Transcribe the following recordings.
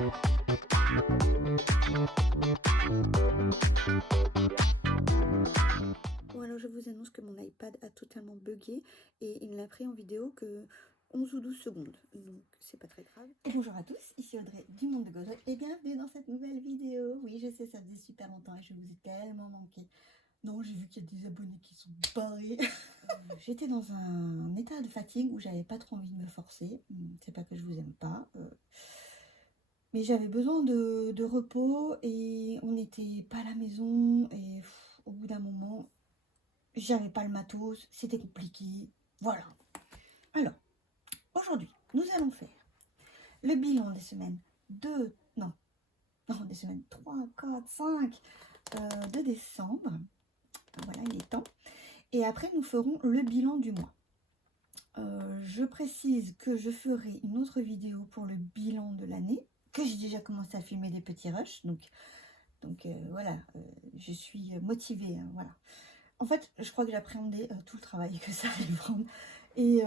Bon, alors je vous annonce que mon iPad a totalement bugué et il ne l'a pris en vidéo que 11 ou 12 secondes, donc c'est pas très grave. Et bonjour à tous, ici Audrey du Monde de Gaudrey et bienvenue dans cette nouvelle vidéo. Oui, je sais, ça faisait super longtemps et je vous ai tellement manqué. Non, j'ai vu qu'il y a des abonnés qui sont barrés. J'étais dans un état de fatigue où j'avais pas trop envie de me forcer. C'est pas que je vous aime pas. Mais j'avais besoin de repos et on n'était pas à la maison et au bout d'un moment, j'avais pas le matos, c'était compliqué, voilà. Alors, aujourd'hui, nous allons faire le bilan des semaines 2, non, des semaines 3, 4, 5 de décembre. Voilà, il est temps. Et après, nous ferons le bilan du mois. Je précise que je ferai une autre vidéo pour le bilan de l'année, que j'ai déjà commencé à filmer des petits rushs, donc voilà, je suis motivée, hein, voilà. En fait, je crois que j'appréhendais tout le travail que ça allait prendre et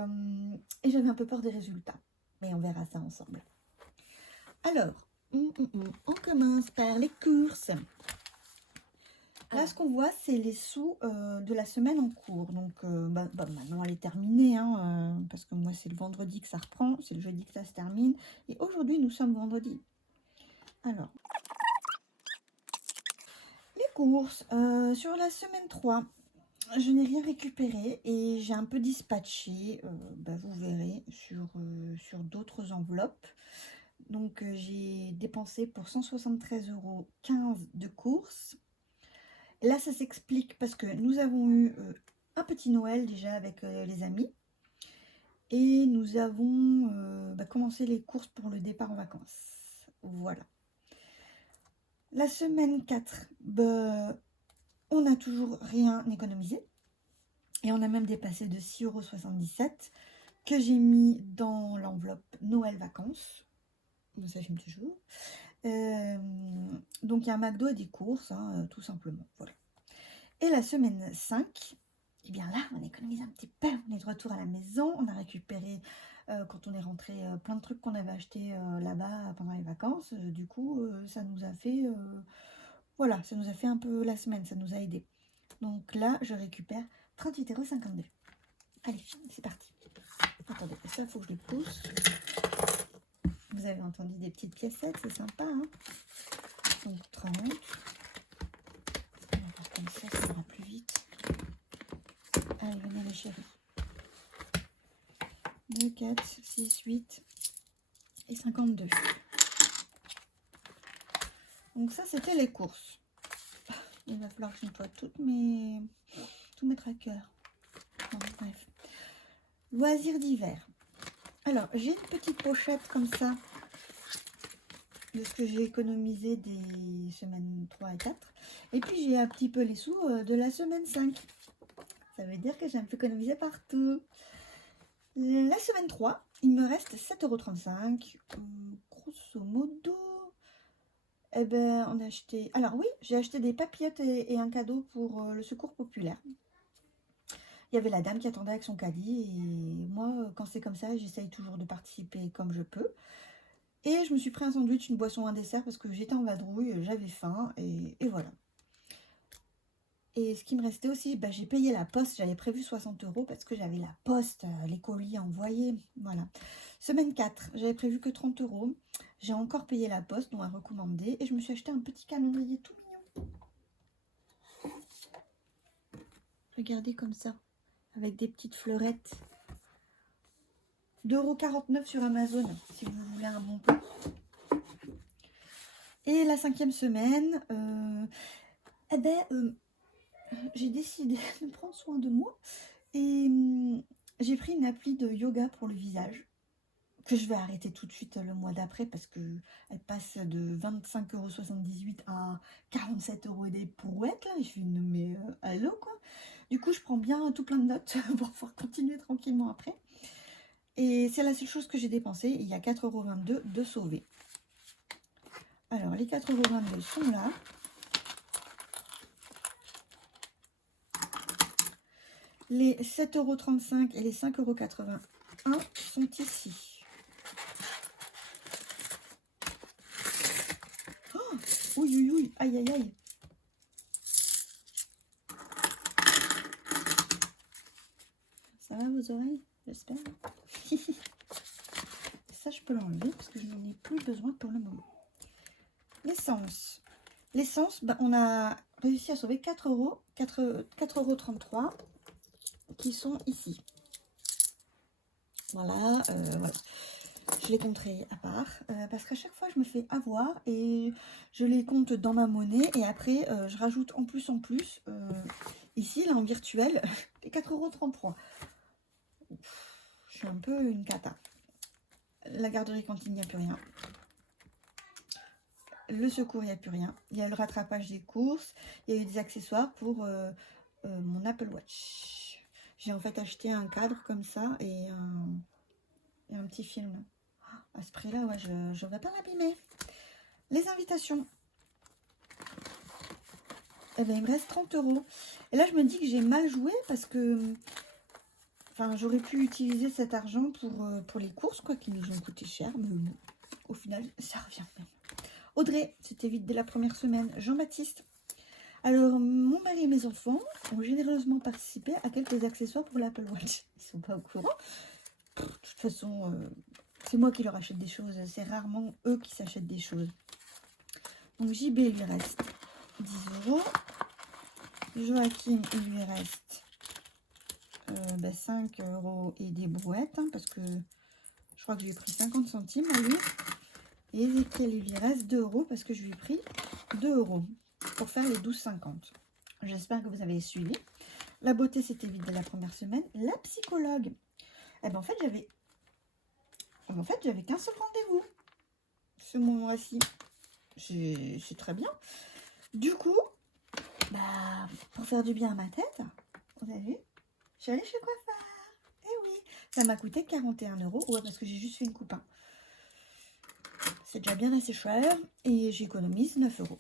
j'avais un peu peur des résultats, mais on verra ça ensemble. Alors, on commence par les courses. Là, ce qu'on voit, c'est les sous de la semaine en cours. Donc, maintenant, elle est terminée, hein, parce que moi, c'est le vendredi que ça reprend. C'est le jeudi que ça se termine. Et aujourd'hui, nous sommes vendredi. Alors, les courses. Sur la semaine 3, je n'ai rien récupéré et j'ai un peu dispatché. Vous verrez sur d'autres enveloppes. Donc, j'ai dépensé pour 173,15 € de courses. Là, ça s'explique parce que nous avons eu un petit Noël déjà avec les amis. Et nous avons commencé les courses pour le départ en vacances. Voilà. La semaine 4, on n'a toujours rien économisé. Et on a même dépassé de 6,77 € que j'ai mis dans l'enveloppe Noël vacances. Ça filme toujours. Donc, il y a un McDo et des courses, hein, tout simplement. Voilà. Et la semaine 5, eh bien là, on économise un petit peu. On est de retour à la maison. On a récupéré, quand on est rentré, plein de trucs qu'on avait achetés là-bas pendant les vacances. Du coup, ça nous a fait... voilà, ça nous a fait un peu la semaine. Ça nous a aidé. Donc là, je récupère 38,52 €. Allez, c'est parti. Attendez, ça, il faut que je le pousse. Vous avez entendu des petites piécettes, c'est sympa, hein. Donc 30. On va faire comme ça ira plus vite. Allez, venez les chéris. 2, 4, 6, 8 et 52. Donc ça, c'était les courses. Il va falloir que je nettoie tous mes trackers. Bon, bref. Loisirs d'hiver. Alors, j'ai une petite pochette comme ça de ce que j'ai économisé des semaines 3 et 4. Et puis, j'ai un petit peu les sous de la semaine 5. Ça veut dire que j'ai un peu économisé partout. La semaine 3, il me reste 7,35 €. Grosso modo, eh ben, on a acheté... Alors oui, j'ai acheté des papillotes et un cadeau pour le secours populaire. Il y avait la dame qui attendait avec son caddie et moi, quand c'est comme ça, j'essaye toujours de participer comme je peux. Et je me suis pris un sandwich, une boisson, un dessert parce que j'étais en vadrouille, j'avais faim et voilà. Et ce qui me restait aussi, j'ai payé la poste, j'avais prévu 60 € parce que j'avais la poste, les colis envoyés, voilà. Semaine 4, j'avais prévu que 30 €. J'ai encore payé la poste, dont un recommandé, et je me suis acheté un petit calendrier tout mignon. Regardez comme ça, avec des petites fleurettes. 2,49 € sur Amazon, si vous voulez un bon plan. Et la 5e semaine, j'ai décidé de prendre soin de moi et j'ai pris une appli de yoga pour le visage que je vais arrêter tout de suite le mois d'après parce que elle passe de 25,78 € à 47 € et des brouettes là. Et je suis mais allô quoi. Du coup, je prends bien tout plein de notes pour pouvoir continuer tranquillement après. Et c'est la seule chose que j'ai dépensée. Il y a 4,22 € de sauver. Alors, les 4,22 € sont là. Les 7,35 € et les 5,81 € sont ici. oui, aïe, aïe, aïe. Ça va vos oreilles? J'espère. Ça, je peux l'enlever parce que je n'en ai plus besoin pour le moment. L'essence. L'essence, bah, on a réussi à sauver 4 euros, 4,33 € qui sont ici. Voilà, voilà. Je les compterai à part parce qu'à chaque fois je me fais avoir et je les compte dans ma monnaie et après je rajoute en plus ici là en virtuel les 4,33 €. Je suis un peu une cata. La garderie cantine, il n'y a plus rien. Le secours, il n'y a plus rien. Il y a le rattrapage des courses. Il y a eu des accessoires pour mon Apple Watch. J'ai en fait acheté un cadre comme ça et un petit film. À ce prix-là, ouais, je ne vais pas l'abîmer. Les invitations. Eh ben, il me reste 30 €. Et là, je me dis que j'ai mal joué parce que enfin, j'aurais pu utiliser cet argent pour les courses, quoi, qui nous ont coûté cher. Mais bon, au final, ça revient même. Audrey, c'était vite dès la première semaine. Jean-Baptiste. Alors, mon mari et mes enfants ont généreusement participé à quelques accessoires pour l'Apple Watch. Ils sont pas au courant. De toute façon, c'est moi qui leur achète des choses. C'est rarement eux qui s'achètent des choses. Donc, JB, il lui reste 10 €. Joachim, il lui reste 5 € et des brouettes. Hein, parce que je crois que je lui ai pris 50 centimes à lui. Et Ezekiel, il lui reste 2 € parce que je lui ai pris 2 € pour faire les 12,50. J'espère que vous avez suivi. La beauté, c'était vite dès la première semaine. La psychologue. Eh ben, en fait, j'avais qu'un seul rendez-vous ce moment-ci. C'est très bien. Du coup, bah, pour faire du bien à ma tête, vous avez vu, je suis allée chez le coiffeur. Eh oui, ça m'a coûté 41 €. Ouais, parce que j'ai juste fait une coupe. Hein. C'est déjà bien assez cher et j'économise 9 €.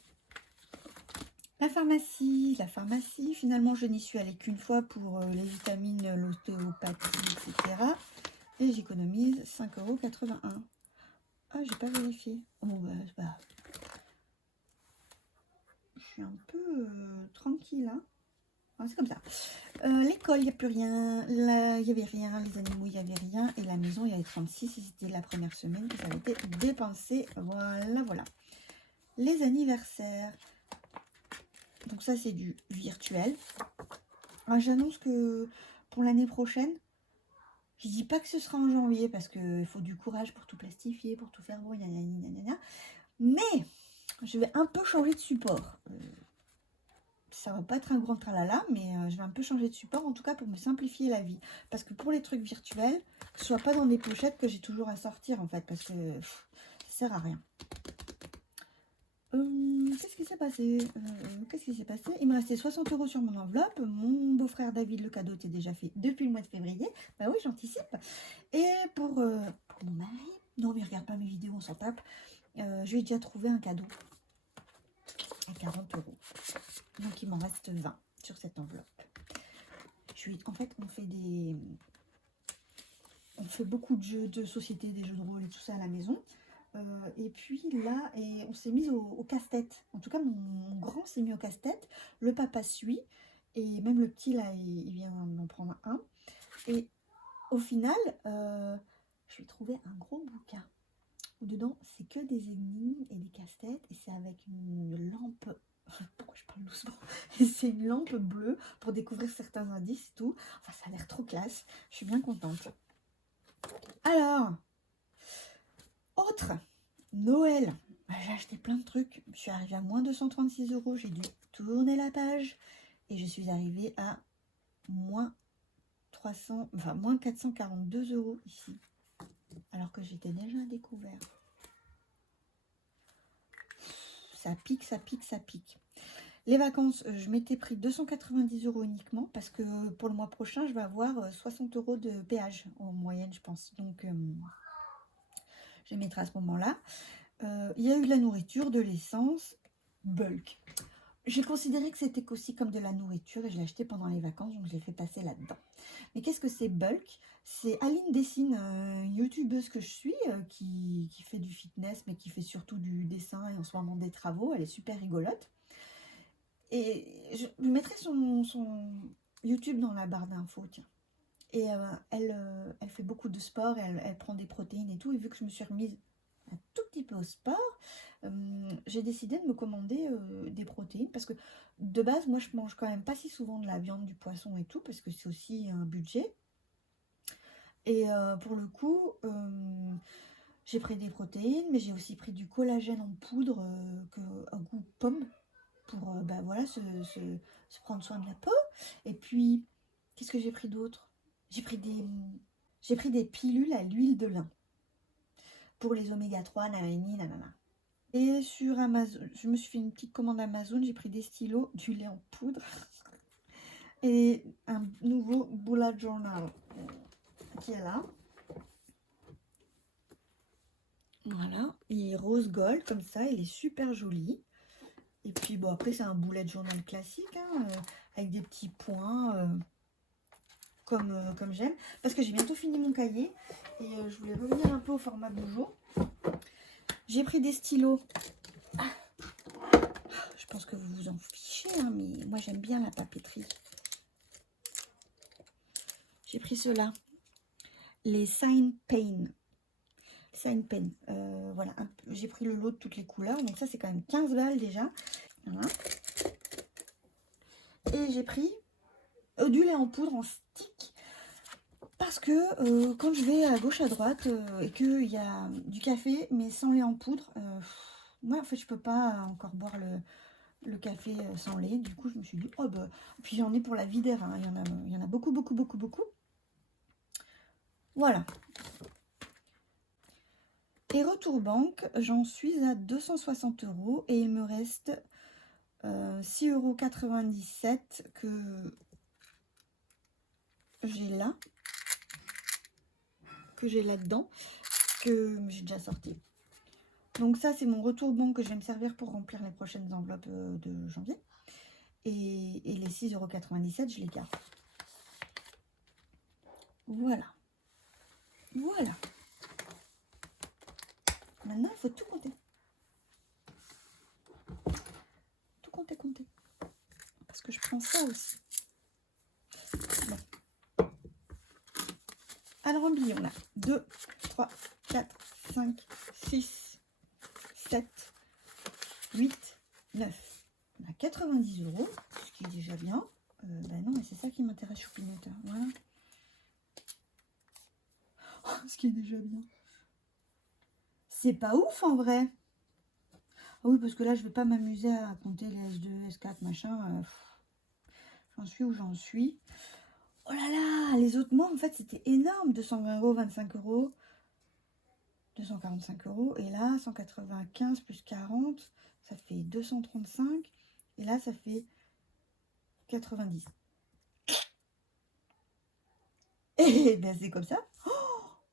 La pharmacie, finalement je n'y suis allée qu'une fois pour les vitamines, l'ostéopathie, etc. Et j'économise 5,81 €. Ah, j'ai pas vérifié. Oh, bah, je suis un peu tranquille. Hein. Ah, c'est comme ça. L'école, il n'y a plus rien. Il n'y avait rien. Les animaux, il n'y avait rien. Et la maison, il y avait 36. Et c'était la première semaine que ça avait été dépensé. Voilà, voilà. Les anniversaires. Donc ça, c'est du virtuel. J'annonce que pour l'année prochaine, je dis pas que ce sera en janvier parce qu'il faut du courage pour tout plastifier, pour tout faire beau, mais je vais un peu changer de support. Ça va pas être un grand tralala, mais je vais un peu changer de support, en tout cas pour me simplifier la vie. Parce que pour les trucs virtuels, que ce soit pas dans des pochettes que j'ai toujours à sortir en fait, parce que ça sert à rien. Qu'est-ce qui s'est passé Il me restait 60 € sur mon enveloppe. Mon beau-frère David, le cadeau était déjà fait depuis le mois de février. Bah oui, j'anticipe. Et pour mon mari, non mais il regarde pas mes vidéos, on s'en tape. Je lui ai déjà trouvé un cadeau à 40 €. Donc il m'en reste 20 sur cette enveloppe. En fait, on fait beaucoup de jeux de société, des jeux de rôle et tout ça à la maison. Et puis là, on s'est mis au casse-tête. En tout cas, mon grand s'est mis au casse-tête. Le papa suit. Et même le petit, là, il vient d'en prendre un. Et au final, je vais trouver un gros bouquin. Dedans, c'est que des énigmes et des casse-têtes. Et c'est avec une lampe. Pourquoi je parle doucement? C'est une lampe bleue pour découvrir certains indices et tout. Enfin, ça a l'air trop classe. Je suis bien contente. Alors, autre, Noël. J'ai acheté plein de trucs. Je suis arrivée à moins 236 €. J'ai dû tourner la page. Et je suis arrivée à moins 442 € ici. Alors que j'étais déjà à découvert. Ça pique, ça pique, ça pique. Les vacances, je m'étais pris 290 € uniquement parce que pour le mois prochain, je vais avoir 60 € de péage en moyenne, je pense. Donc, je les mettrai à ce moment-là. Il y a eu de la nourriture, de l'essence, bulk. j'ai considéré que c'était aussi comme de la nourriture et je l'ai acheté pendant les vacances, donc je l'ai fait passer là-dedans. Mais qu'est-ce que c'est Bulk? C'est Aline Dessine, une youtubeuse que je suis, qui fait du fitness, mais qui fait surtout du dessin et en ce moment des travaux. Elle est super rigolote. Et je mettrai son YouTube dans la barre d'infos, tiens. Et elle fait beaucoup de sport, elle prend des protéines et tout. Et vu que je me suis remise un tout petit peu au sport, j'ai décidé de me commander des protéines. Parce que de base, moi, je mange quand même pas si souvent de la viande, du poisson et tout, parce que c'est aussi un budget. Et pour le coup, j'ai pris des protéines, mais j'ai aussi pris du collagène en poudre à goût pomme pour bah, voilà, se prendre soin de la peau. Et puis, qu'est-ce que j'ai pris d'autre? J'ai pris des pilules à l'huile de lin pour les oméga 3, nanani, nanana. Et sur Amazon, je me suis fait une petite commande Amazon, j'ai pris des stylos, du lait en poudre et un nouveau bullet journal qui est là. Voilà, il est rose gold comme ça, il est super joli. Et puis bon, après c'est un bullet journal classique, hein, avec des petits points comme j'aime. Parce que j'ai bientôt fini mon cahier et je voulais revenir un peu au format Bougeot. J'ai pris des stylos. Ah, je pense que vous vous en fichez, hein, mais moi j'aime bien la papeterie. J'ai pris ceux-là, les Sign Pen. Voilà, j'ai pris le lot de toutes les couleurs, donc ça c'est quand même 15 balles déjà. Voilà. Et j'ai pris du lait en poudre en stick. Parce que quand je vais à gauche à droite et qu'il y a du café mais sans lait en poudre, moi en fait je peux pas encore boire le café sans lait. Du coup je me suis dit, oh bah, puis j'en ai pour la vie d'air, hein. Il y en a beaucoup, beaucoup, beaucoup, beaucoup. Voilà. Et retour banque, j'en suis à 260 € et il me reste 6,97 € que j'ai là. Que j'ai là-dedans, que j'ai déjà sorti. Donc ça, c'est mon retour banque que je vais me servir pour remplir les prochaines enveloppes de janvier. Et les 6,97 €, je les garde. Voilà. Voilà. Maintenant, il faut tout compter. Tout compter, compter. Parce que je prends ça aussi. Bon. Alors, en billets, on a 2, 3, 4, 5, 6, 7, 8, 9. On a 90 €, ce qui est déjà bien. Bah non, mais c'est ça qui m'intéresse, Choupinette. Voilà. Oh, ce qui est déjà bien. C'est pas ouf en vrai. Ah oui, parce que là, je vais pas m'amuser à compter les S2, S4, machin. J'en suis où j'en suis. Oh là là, les autres mois, en fait, c'était énorme. 220 €, 25 €, 245 €. Et là, 195 plus 40, ça fait 235. Et là, ça fait 90. Et bien, c'est comme ça.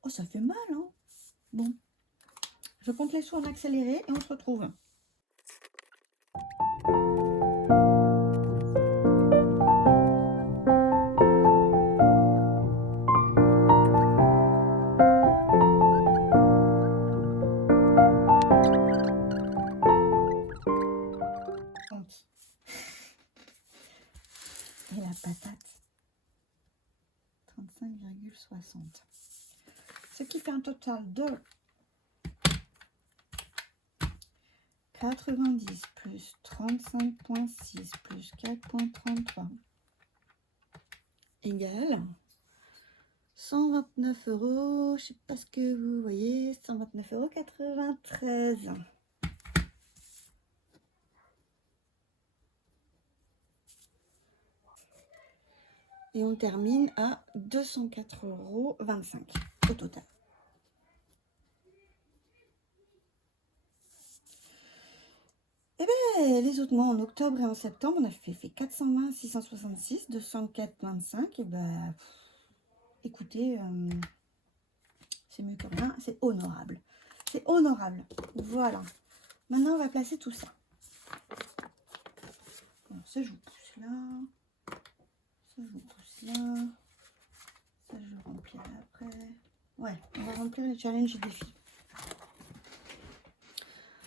Oh, ça fait mal, hein. Bon. Je compte les sous en accéléré et on se retrouve. Et la patate, 35,60. Ce qui fait un total de 90 plus 35,6 plus 4,33 égale 129 €. Je sais pas ce que vous voyez, 129,93 €. Et on termine à 204,25 € au total. Et bien, les autres mois, en octobre et en septembre, on a fait 420, 666, 204,25. Et ben, écoutez, c'est mieux que rien, c'est honorable. C'est honorable. Voilà. Maintenant, on va placer tout ça. Alors, ça, je vous pousse là. Ça, je vous pousse là. Ça, je le remplirai après. Ouais, on va remplir les challenges et défis.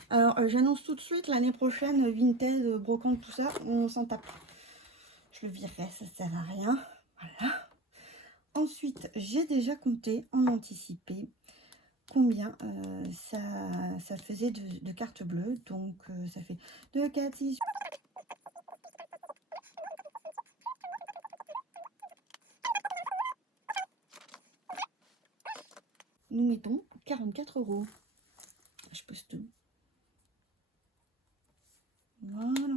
Alors, j'annonce tout de suite, l'année prochaine, Vinted, brocante, tout ça, on s'en tape. Je le virerai, ça sert à rien. Voilà. Ensuite, j'ai déjà compté en anticipé combien ça faisait de cartes bleues. Donc, ça fait 2, 4, 6... Nous mettons 44 €. Je pose tout. Voilà.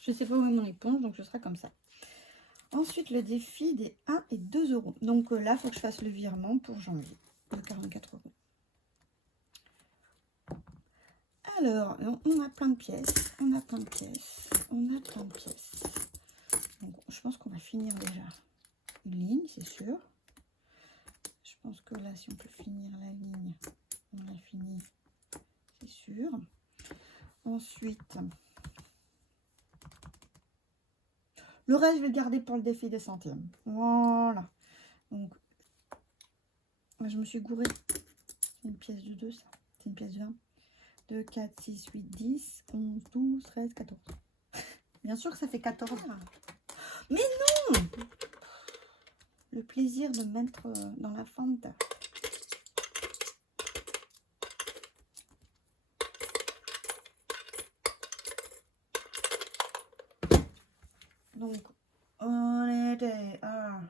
Je sais pas où est mon éponge, donc ce sera comme ça. Ensuite, le défi des 1 et 2 €. Donc là, il faut que je fasse le virement pour janvier de 44 €. Alors, on a plein de pièces. On a plein de pièces. On a plein de pièces. Donc, je pense qu'on va finir déjà une ligne, c'est sûr. Je pense que là, si on peut finir la ligne, on l'a fini, c'est sûr. Ensuite, le reste, je vais le garder pour le défi des centièmes. Voilà. Donc, je me suis gourée. C'est une pièce de 2, ça. C'est une pièce de 1. 2, 4, 6, 8, 10, 11, 12, 13, 14. Bien sûr que ça fait 14. Mais non! Le plaisir de mettre dans la fente. Donc, on était à...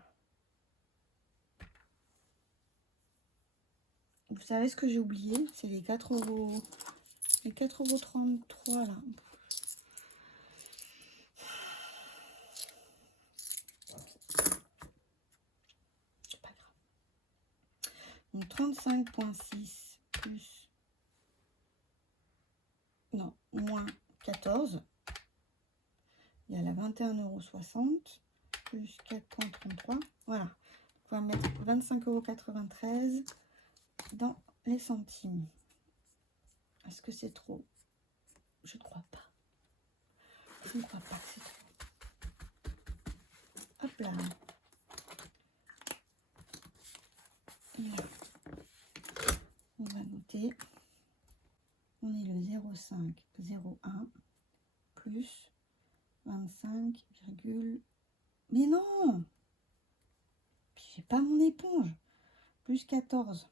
Vous savez ce que j'ai oublié? C'est les 4 €. Les 4,33 € là. C'est pas grave. Donc 35,6 plus... Non, moins 14. Il y a la 21,60 € plus 4,33 €. Voilà. On va mettre 25,93 € dans les centimes. Est-ce que c'est trop? Je ne crois pas. Je ne crois pas que c'est trop. Hop là. Et là. On va noter. On est le 0,501 plus 25, mais non! Puis j'ai pas mon éponge. Plus 14.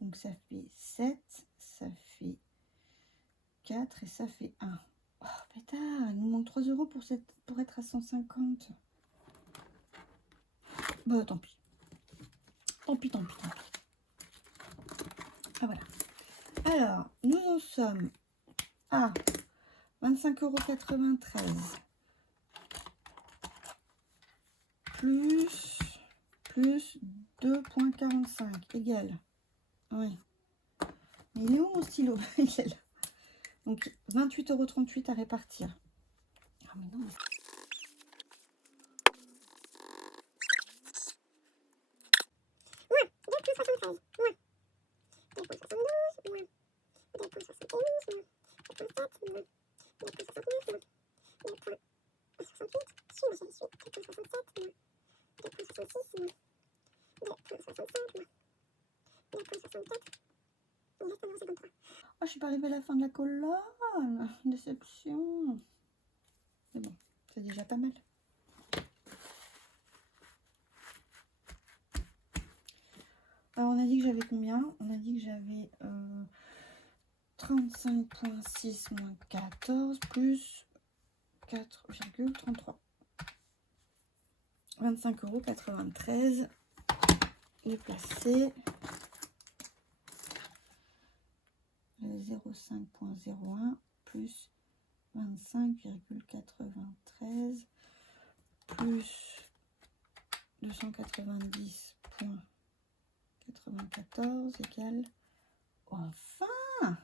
Donc ça fait 7, ça fait 4 et ça fait 1. Oh pétard, il nous manque 3 € pour être à 150. Bah tant pis. Tant pis, tant pis, tant pis. Ah voilà. Alors, nous en sommes à 25,93 € plus 2,45 égale. Oui. Mais il est où mon stylo? Il est là. Donc 28,38 € à répartir. Ah mais non. Oh, je suis pas arrivée à la fin de la colonne. Déception. Mais bon, c'est déjà pas mal. Alors, on a dit que j'avais combien? On a dit que j'avais 35,6 moins 14 plus 4,33. 25,93 € déplacé. 0,5.01 plus 25,93 plus 290,94 égale enfin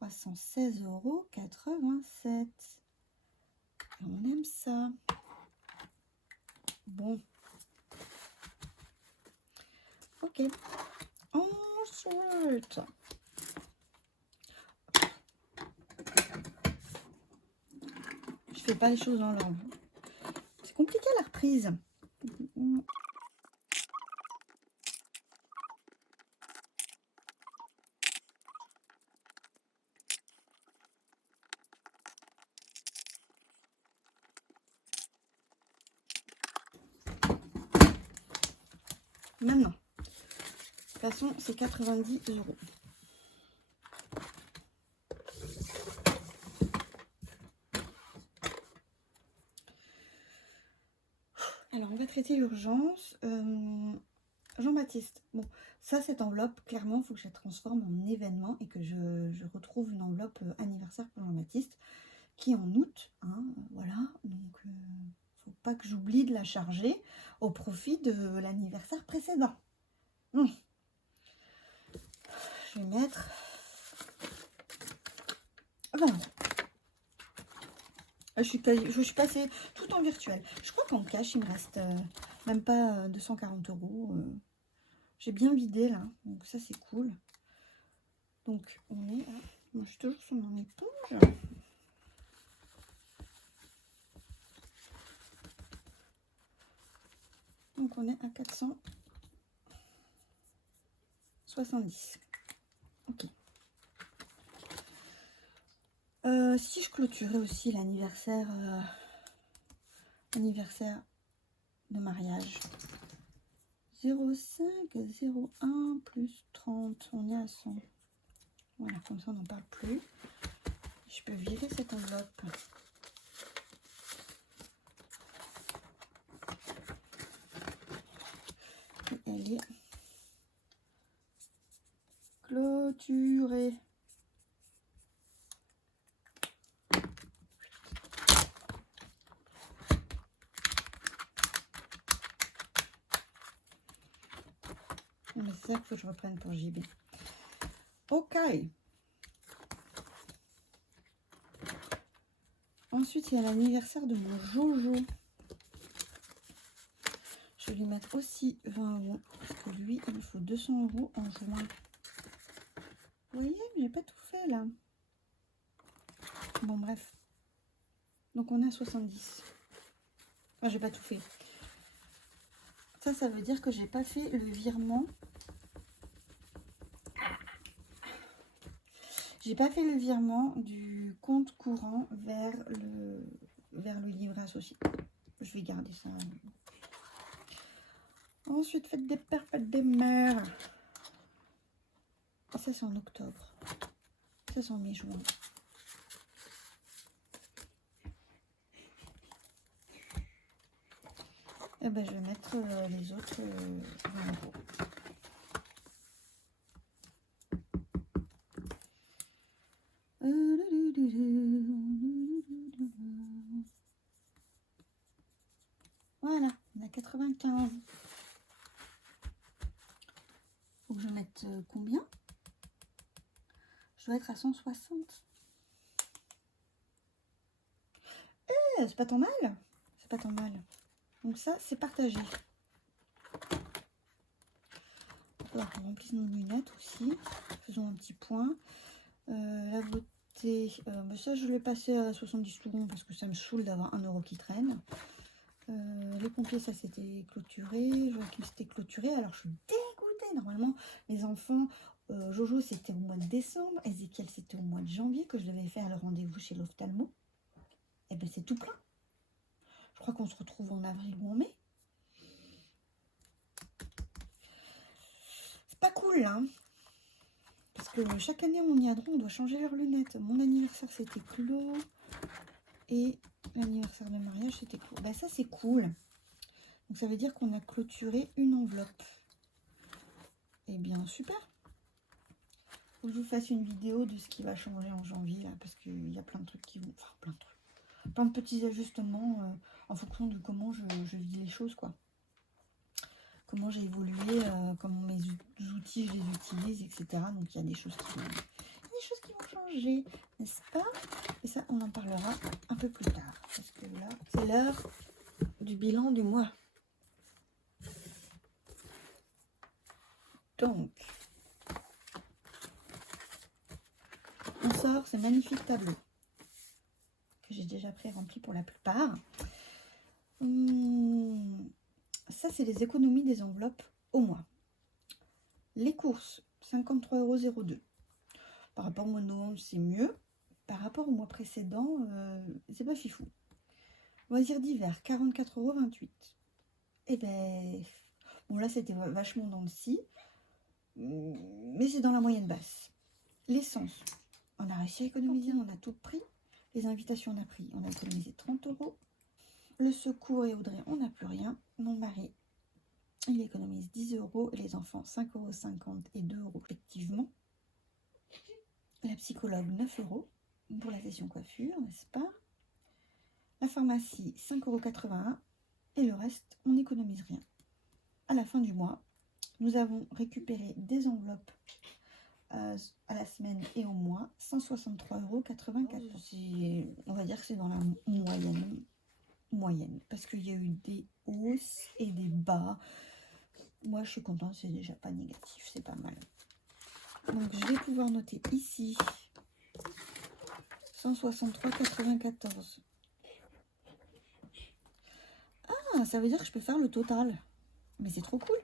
316,87 €. On aime ça. Bon. Ok. Ensuite, fais pas les choses dans l'ordre. C'est compliqué la reprise. Maintenant, de toute façon, c'est 90 €. Alors, on va traiter l'urgence. Jean-Baptiste, bon, ça, cette enveloppe, clairement, il faut que je la transforme en événement et que je retrouve une enveloppe anniversaire pour Jean-Baptiste qui est en août. Hein, voilà, donc faut pas que j'oublie de la charger au profit de l'anniversaire précédent. Je vais mettre 20 €. Je suis passée tout en virtuel. Je crois qu'en cash, il me reste même pas 240 €. J'ai bien vidé là, donc ça c'est cool. Donc on est à... Moi je suis toujours sur mon éponge. Donc on est à 470. Ok. Si je clôturais aussi l'anniversaire de mariage. 0,5, 0,1 plus 30, on est à 100. Voilà, comme ça on n'en parle plus. Je peux virer cette enveloppe. Et elle est clôturée. Mais c'est ça qu'il faut que je reprenne pour JB. Ok. Ensuite, il y a l'anniversaire de mon Jojo. Je vais lui mettre aussi 20 €. Parce que lui, il me faut 200 € en juin. Vous voyez, j'ai pas tout fait là. Bon, bref. Donc, on est à 70. Enfin, j'ai pas tout fait. Ça veut dire que j'ai pas fait le virement. J'ai pas fait le virement du compte courant vers le livret associé. Je vais garder ça. Ensuite, faites des pères, faites des mères. Ça, c'est en octobre. Ça, c'est en mai-juin. Et ben, je vais mettre les autres 20 €. Voilà, on a 95. Faut que je mette combien? Je dois être à 160. C'est pas tant mal. C'est pas tant mal. Donc ça, c'est partagé. On remplisse nos lunettes aussi. Faisons un petit point. La beauté, ça je vais passer à 70 secondes parce que ça me saoule d'avoir 1 € qui traîne. Les pompiers, ça c'était clôturé. Joachim, c'était clôturé. Alors je suis dégoûtée. Normalement, les enfants, Jojo c'était au mois de décembre. Ezekiel c'était au mois de janvier que je devais faire le rendez-vous chez l'ophtalmo. Et ben c'est tout plein. Je crois qu'on se retrouve en avril ou en mai. C'est pas cool, hein. Parce que chaque année, on y a droit, on doit changer leurs lunettes. Mon anniversaire, c'était clos. Et l'anniversaire de mariage, c'était clos. Ben, ça, c'est cool. Donc, ça veut dire qu'on a clôturé une enveloppe. Eh bien, super. Faut que je vous fasse une vidéo de ce qui va changer en janvier, là. Parce qu'il y a plein de trucs qui vont... Enfin, plein de trucs. Plein de petits ajustements en fonction de comment je vis les choses, quoi. Comment j'ai évolué, comment mes outils je les utilise, etc. Donc il y a des choses qui vont changer, n'est-ce pas? Et ça, on en parlera un peu plus tard. Parce que là, c'est l'heure du bilan du mois. Donc, on sort ce magnifique tableau que j'ai déjà pré-rempli pour la plupart. Ça, c'est les économies des enveloppes au mois. Les courses, 53,02 €. Par rapport au mois de novembre, c'est mieux. Par rapport au mois précédent, c'est pas fifou. Loisirs d'hiver, 44,28 €. Et ben, bon là, c'était vachement dans le si. Mais c'est dans la moyenne basse. L'essence, on a réussi à économiser, on a tout pris. Les invitations, on a pris, on a économisé 30 €. Le secours et Audrey, on n'a plus rien. Mon mari, il économise 10 €. Et les enfants, 5,50 € et 2 € respectivement. La psychologue, 9 € pour la session coiffure, n'est-ce pas? La pharmacie, 5,81 €. Et le reste, on n'économise rien. À la fin du mois, nous avons récupéré des enveloppes à la semaine et au mois, 163,94 €. On va dire que c'est dans la moyenne, parce qu'il y a eu des hausses et des bas. Moi, je suis contente, c'est déjà pas négatif, c'est pas mal. Donc, je vais pouvoir noter ici 163,94 €. Ah, ça veut dire que je peux faire le total. Mais c'est trop cool.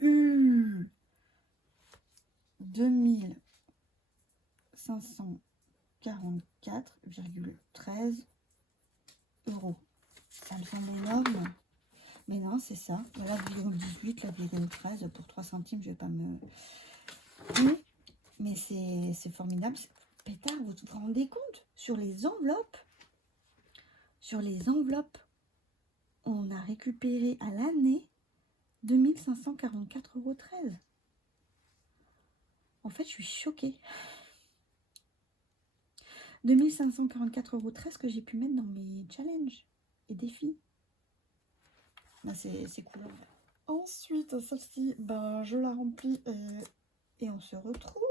Mmh. 2544,13 €. Ça me semble énorme. Mais non, c'est ça. Voilà, 0,18, la 0,13 pour 3 centimes, je vais pas me... Mais c'est formidable. Pétard, vous vous rendez compte? Sur les enveloppes, on a récupéré à l'année 2544,13 €. En fait, je suis choquée. 2544,13 € que j'ai pu mettre dans mes challenges et défis. Là, c'est cool. Ensuite, celle-ci, ben, je la remplis et on se retrouve.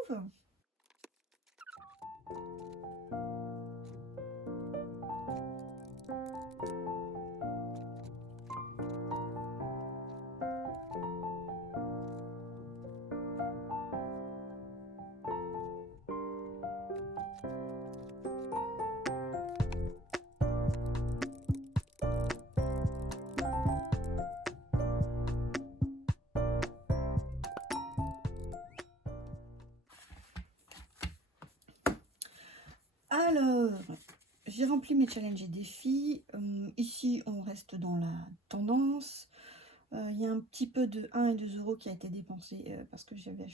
Alors, j'ai rempli mes challenges et défis. Ici, on reste dans la tendance. Il y a un petit peu de 1 et 2 € qui a été dépensé parce que j'avais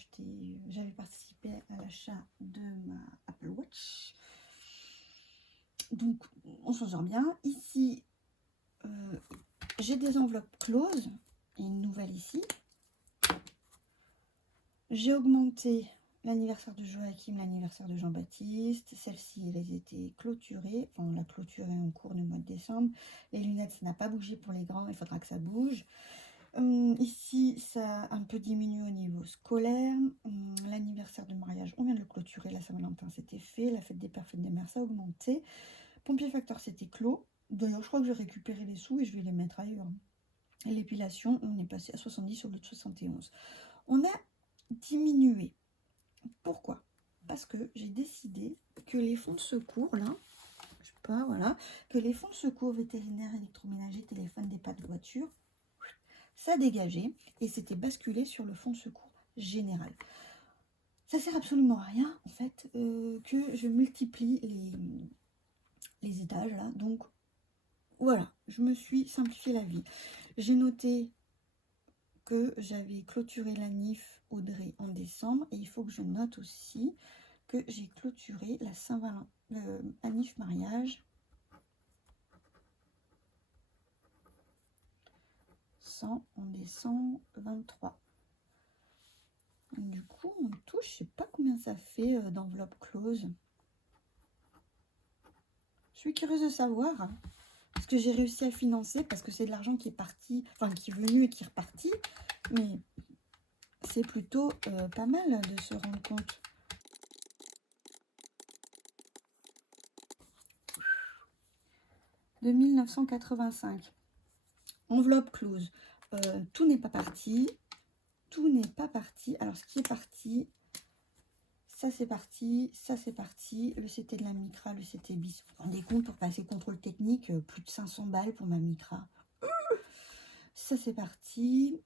participé à l'achat de ma Apple Watch. Donc, on s'en sort bien. Ici, j'ai des enveloppes closes et une nouvelle ici. J'ai augmenté l'anniversaire de Joachim, l'anniversaire de Jean-Baptiste. Celle-ci, elles étaient clôturées. Enfin, on l'a clôturée en cours du mois de décembre. Les lunettes, ça n'a pas bougé pour les grands. Il faudra que ça bouge. Ici, ça a un peu diminué au niveau scolaire. L'anniversaire de mariage, on vient de le clôturer. La Saint-Valentin, c'était fait. La fête des pères, fête des mères, ça a augmenté. Pompier facteur, c'était clos. D'ailleurs, je crois que j'ai récupéré les sous et je vais les mettre ailleurs. Et l'épilation, on est passé à 70 au lieu de 71. On a diminué. Pourquoi? Parce que j'ai décidé que les fonds de secours, là, je sais pas, voilà, que les fonds de secours vétérinaires, électroménager, téléphone, dépanne de voiture, ça dégageait et c'était basculé sur le fonds de secours général. Ça sert absolument à rien, en fait, que je multiplie les étages, là. Donc, voilà, je me suis simplifié la vie. J'ai noté que j'avais clôturé la NIF Audrey en décembre et il faut que je note aussi que j'ai clôturé la Saint-Valentin, la NIF mariage en décembre 23. Du coup, on touche, je sais pas combien ça fait d'enveloppe close. Je suis curieuse de savoir ce que j'ai réussi à financer parce que c'est de l'argent qui est parti, enfin qui est venu et qui est reparti, mais c'est plutôt pas mal de se rendre compte. de 1985. Enveloppe close. Tout n'est pas parti. Tout n'est pas parti. Alors, ce qui est parti, ça c'est parti, ça c'est parti. Le CT de la Micra, le CT bis. Vous vous rendez compte, pour passer contrôle technique, plus de 500 balles pour ma Micra. Ça c'est parti.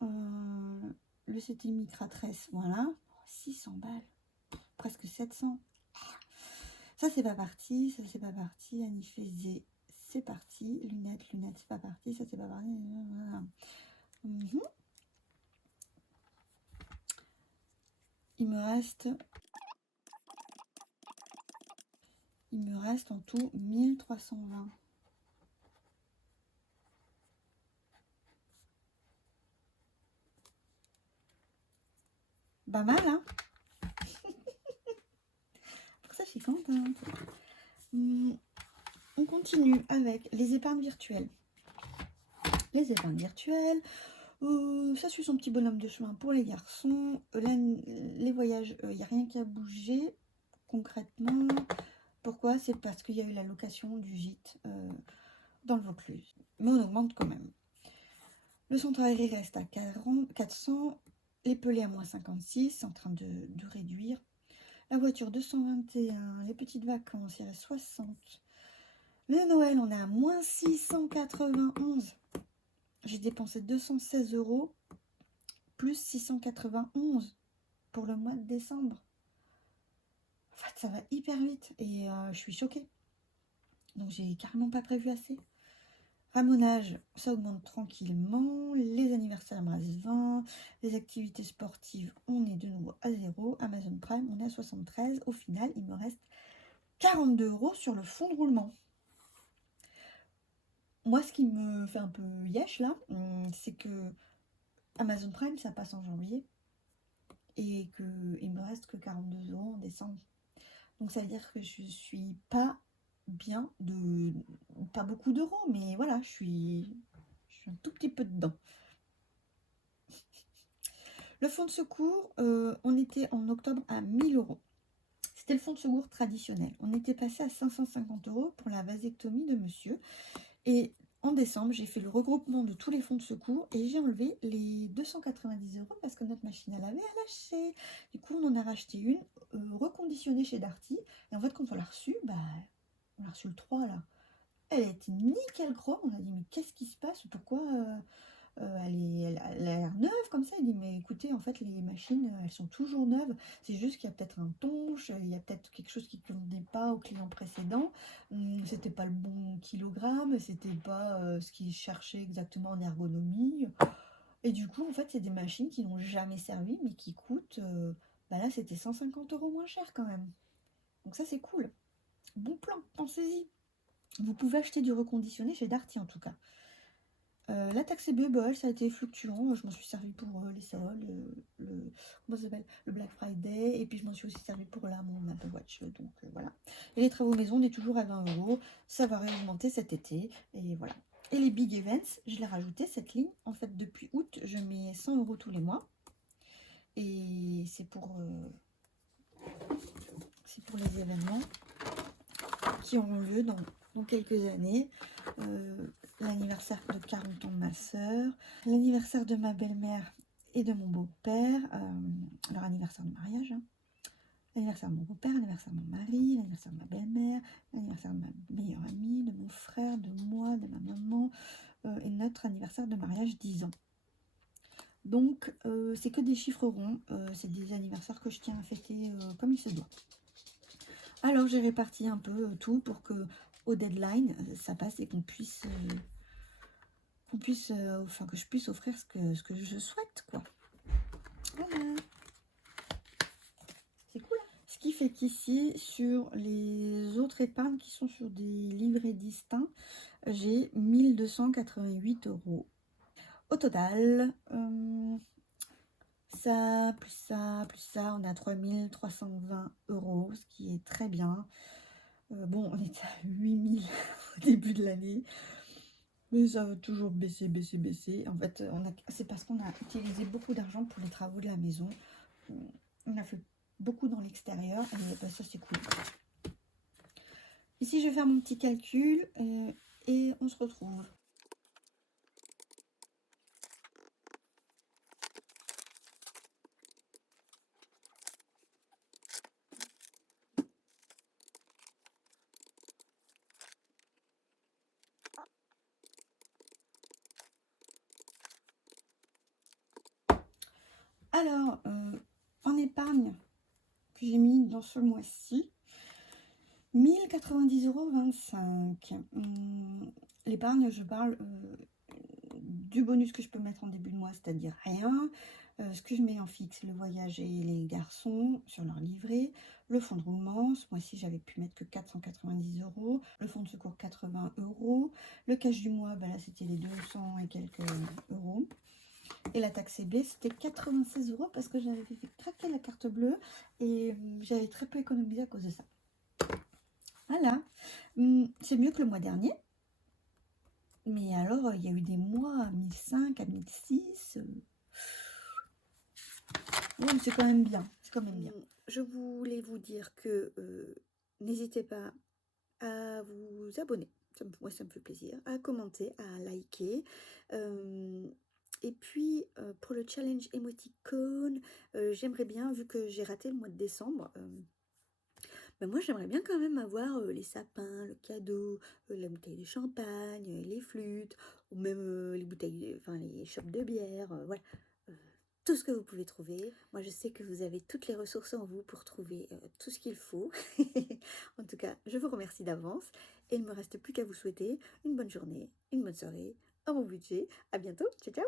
Le CT Micra 13, voilà. 600 balles. Presque 700. Ça c'est pas parti, ça c'est pas parti. Anifésé, c'est parti. Lunettes, lunettes, c'est pas parti. Ça c'est pas parti. Voilà. Il me reste en tout 1320. Pas mal, hein. Pour ça, je suis contente. On continue avec les épargnes virtuelles. Les épargnes virtuelles, ça suit son petit bonhomme de chemin pour les garçons. Là, les voyages, il n'y a rien qui a bougé concrètement. Pourquoi? C'est parce qu'il y a eu la location du gîte dans le Vaucluse. Mais on augmente quand même. Le centre aéré reste à 400. Les pelés à moins 56, c'est en train de réduire. La voiture 221, les petites vacances, il reste 60. Le Noël, on est à moins 691. J'ai dépensé 216 € plus 691 pour le mois de décembre. En fait, ça va hyper vite et je suis choquée. Donc, j'ai carrément pas prévu assez. Ramonage, ça augmente tranquillement. Les anniversaires me restent 20. Les activités sportives, on est de nouveau à 0. Amazon Prime, on est à 73. Au final, il me reste 42 € sur le fonds de roulement. Moi, ce qui me fait un peu yesh là, c'est que Amazon Prime, ça passe en janvier. Et qu'il me reste que 42 € en décembre. Donc ça veut dire que je suis pas bien de... Pas beaucoup d'euros, mais voilà, je suis un tout petit peu dedans. Le fonds de secours, on était en octobre à 1000 €. C'était le fonds de secours traditionnel. On était passé à 550 € pour la vasectomie de monsieur. Et en décembre, j'ai fait le regroupement de tous les fonds de secours et j'ai enlevé les 290 € parce que notre machine à laver a lâché. Du coup, on en a racheté une, reconditionnée chez Darty. Et en fait, quand on l'a reçue, on a reçu le 3 là. Elle était nickel chrome. On a dit, mais qu'est-ce qui se passe? Pourquoi elle a l'air neuve comme ça? Il dit, mais écoutez, en fait, les machines, elles sont toujours neuves. C'est juste qu'il y a peut-être un tonche, il y a peut-être quelque chose qui ne convenait pas au client précédent. C'était pas le bon kilogramme, c'était pas ce qu'il cherchait exactement en ergonomie. Et du coup, en fait, c'est des machines qui n'ont jamais servi, mais qui coûtent, là, c'était 150 € moins cher quand même. Donc ça, c'est cool. Bon plan, pensez-y. Vous pouvez acheter du reconditionné chez Darty en tout cas. La taxe CB, ça a été fluctuant. Je m'en suis servi pour les soldes, comment ça s'appelle, le Black Friday, et puis je m'en suis aussi servi pour là mon Apple Watch. Donc voilà. Et les travaux maison, on est toujours à 20 €. Ça va réaugmenter cet été. Et voilà. Et les big events, je l'ai rajouté cette ligne. En fait, depuis août, je mets 100 € tous les mois. Et c'est pour les événements qui auront lieu dans quelques années. L'anniversaire de 40 ans de ma soeur, l'anniversaire de ma belle-mère et de mon beau-père, leur anniversaire de mariage, hein. L'anniversaire de mon beau-père, l'anniversaire de mon mari, l'anniversaire de ma belle-mère, l'anniversaire de ma meilleure amie, de mon frère, de moi, de ma maman, et notre anniversaire de mariage 10 ans. Donc, c'est que des chiffres ronds, c'est des anniversaires que je tiens à fêter comme il se doit. Alors, j'ai réparti un peu tout pour que au deadline, ça passe et que je puisse offrir ce que je souhaite, quoi. Voilà. C'est cool. Ce qui fait qu'ici, sur les autres épargnes qui sont sur des livrets distincts, j'ai 1288 €. Au total, ça, plus ça, plus ça, on a 3320 €, ce qui est très bien. Bon, on était à 8000 au début de l'année. Mais ça va toujours baisser, baisser, baisser. En fait, c'est parce qu'on a utilisé beaucoup d'argent pour les travaux de la maison. On a fait beaucoup dans l'extérieur et ça, c'est cool. Ici, je vais faire mon petit calcul et on se retrouve. Alors, en épargne que j'ai mis dans ce mois-ci, 1090,25 €. L'épargne, je parle du bonus que je peux mettre en début de mois, c'est-à-dire rien. Ce que je mets en fixe, le voyage et les garçons sur leur livret. Le fonds de roulement, ce mois-ci, j'avais pu mettre que 490 €. Le fonds de secours, 80 €. Le cash du mois, ben là, c'était les 200 et quelques euros. Et la taxe CB, c'était 96 € parce que j'avais fait craquer la carte bleue et j'avais très peu économisé à cause de ça. Voilà, c'est mieux que le mois dernier. Mais alors, il y a eu des mois à 1005, à 1006. Oui, c'est quand même bien. C'est quand même bien. Je voulais vous dire que n'hésitez pas à vous abonner. Moi, ça me fait plaisir. À commenter, à liker. Et puis, pour le challenge émoticône, j'aimerais bien, vu que j'ai raté le mois de décembre, ben moi, j'aimerais bien quand même avoir les sapins, le cadeau, la bouteille de champagne, les flûtes, ou même les bouteilles, enfin les chopes de bière, voilà. Tout ce que vous pouvez trouver. Moi, je sais que vous avez toutes les ressources en vous pour trouver tout ce qu'il faut. En tout cas, je vous remercie d'avance. Et il ne me reste plus qu'à vous souhaiter une bonne journée, une bonne soirée, un bon budget. À bientôt. Ciao, ciao.